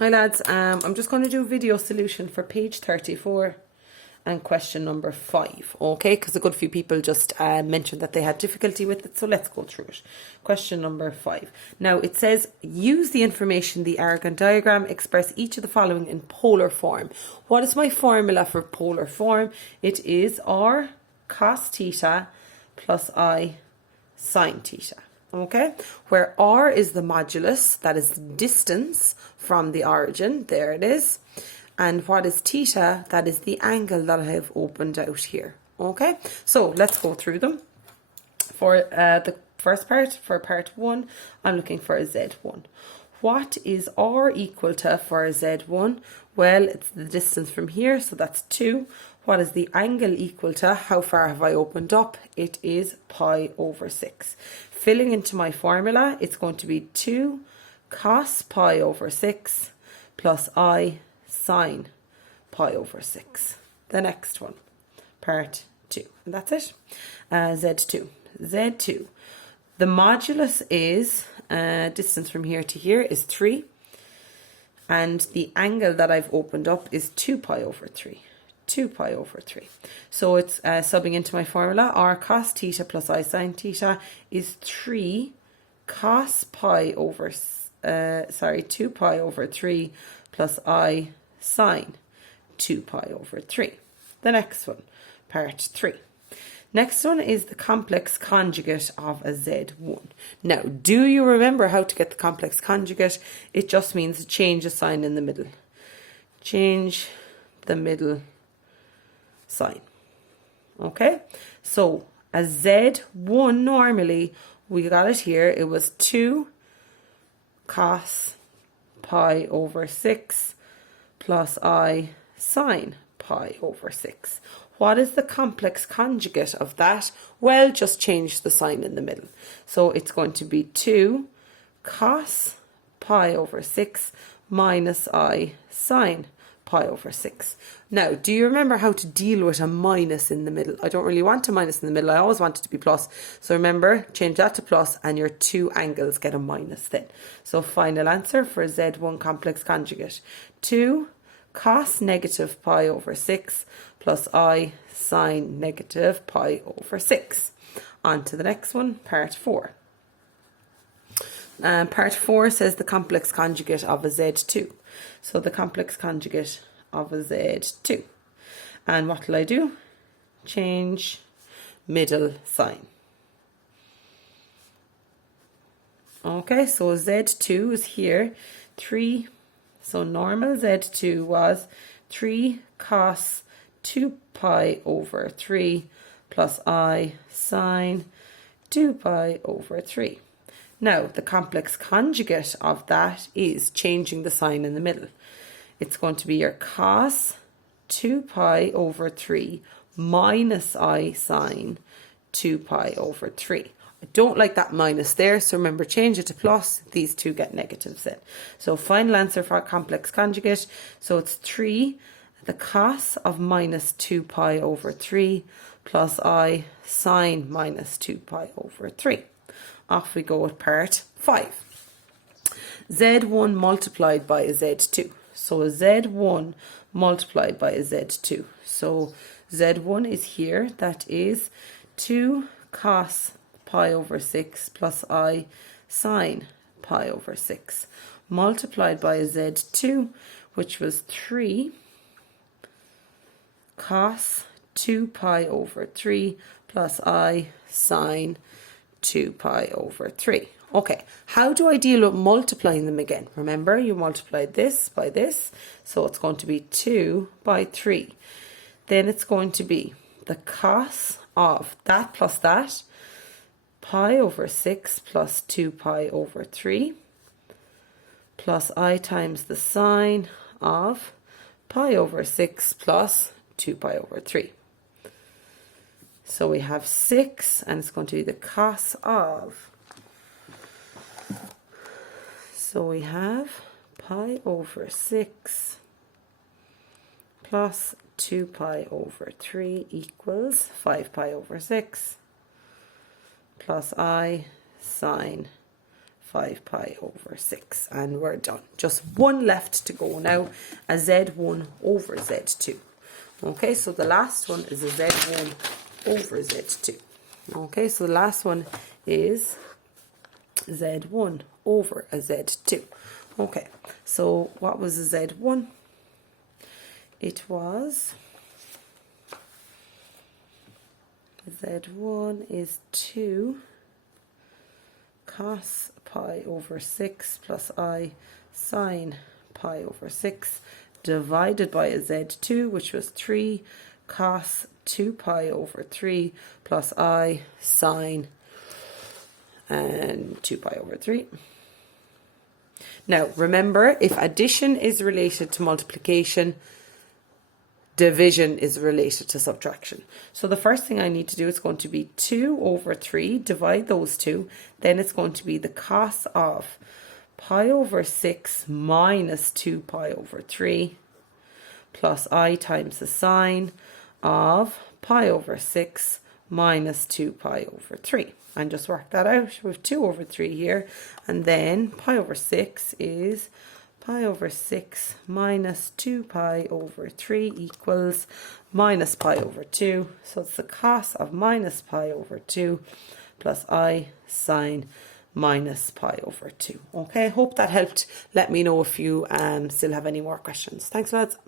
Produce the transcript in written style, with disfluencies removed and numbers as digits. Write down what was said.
Hi lads, I'm just going to do a video solution for page 34 and question number 5, okay, because a good few people just mentioned that they had difficulty with it, so let's go through it. Question number 5. Now it says, use the information in the Argand diagram, express each of the following in polar form. What is my formula for polar form? It is r cos theta plus I sine theta. Okay, where r is the modulus, that is the distance from the origin, there it is, and what is theta, that is the angle that I have opened out here. Okay, so let's go through them. For the first part, for part 1, I'm looking for a z1. What is r equal to for a z1? Well, it's the distance from here, so that's 2. What is the angle equal to? How far have I opened up? It is pi over 6. Filling into my formula, it's going to be 2 cos pi over 6 plus I sine pi over 6. The next one, part 2. And that's it. Z2. Z2. The modulus is, distance from here to here is 3. And the angle that I've opened up is 2 pi over 3. 2 pi over 3. So it's subbing into my formula. R cos theta plus I sine theta is 3 cos pi over, 2 pi over 3 plus I sine 2 pi over 3. The next one, part 3. Next one is the complex conjugate of a Z1. Now, do you remember how to get the complex conjugate? It just means to change a sign in the middle. Change the middle sign. Okay, so a Z1 normally, we got it here, it was 2 cos pi over 6 plus I sine pi over 6. What is the complex conjugate of that? Well, just change the sign in the middle. So it's going to be 2 cos pi over 6 minus I sine pi over 6. Now, do you remember how to deal with a minus in the middle? I don't really want a minus in the middle. I always want it to be plus. So remember, change that to plus and your two angles get a minus then. So final answer for Z1 complex conjugate. 2 cos negative pi over 6 plus I sine negative pi over 6. On to the next one, part 4. Part 4 says the complex conjugate of a Z2. So the complex conjugate of a Z2. And what will I do? Change middle sign. Okay, so Z2 is here. 3. So normal Z2 was 3 cos 2 pi over 3 plus I sine 2 pi over 3. Now, the complex conjugate of that is changing the sign in the middle. It's going to be your cos 2 pi over 3 minus I sine 2 pi over 3. I don't like that minus there, so remember, change it to plus. These two get negatives in. So final answer for our complex conjugate. So it's 3, the cos of minus 2 pi over 3 plus I sine minus 2 pi over 3. Off we go with part 5. Z1 multiplied by a Z2. So a Z1 multiplied by a Z2. So Z1 is here. That is 2 cos pi over 6 plus I sine pi over 6. Multiplied by a Z2, which was 3 cos 2 pi over 3 plus I sine 2 pi over 3. Okay, how do I deal with multiplying them again? Remember, you multiplied this by this, so it's going to be 2 by 3. Then it's going to be the cos of that plus that, pi over 6 plus 2 pi over 3, plus I times the sine of pi over 6 plus 2 pi over 3. So we have 6, and it's going to be the cos of, so we have pi over 6 plus 2 pi over 3 equals 5 pi over 6 plus I sine 5 pi over 6. And we're done. Just one left to go now, a z1 over z2. Okay, so the last one is a z1 over z2. Okay, so the last one is z1 over a z2. Okay, so what was a z1? It was, z1 is 2 cos pi over 6 plus I sine pi over 6 divided by a z2, which was 3 cos 2 pi over 3 plus I sine and 2 pi over 3. Now, remember, if addition is related to multiplication, division is related to subtraction. So the first thing I need to do is going to be 2 over 3, divide those two, then it's going to be the cos of pi over 6 minus 2 pi over 3 plus I times the sine of pi over 6 minus 2 pi over 3. And just work that out with 2 over 3 here, and then pi over 6 is pi over 6 minus 2 pi over 3 equals minus pi over 2. So it's the cos of minus pi over 2 plus I sine minus pi over 2. Okay, hope that helped. Let me know if you still have any more questions. Thanks, lads.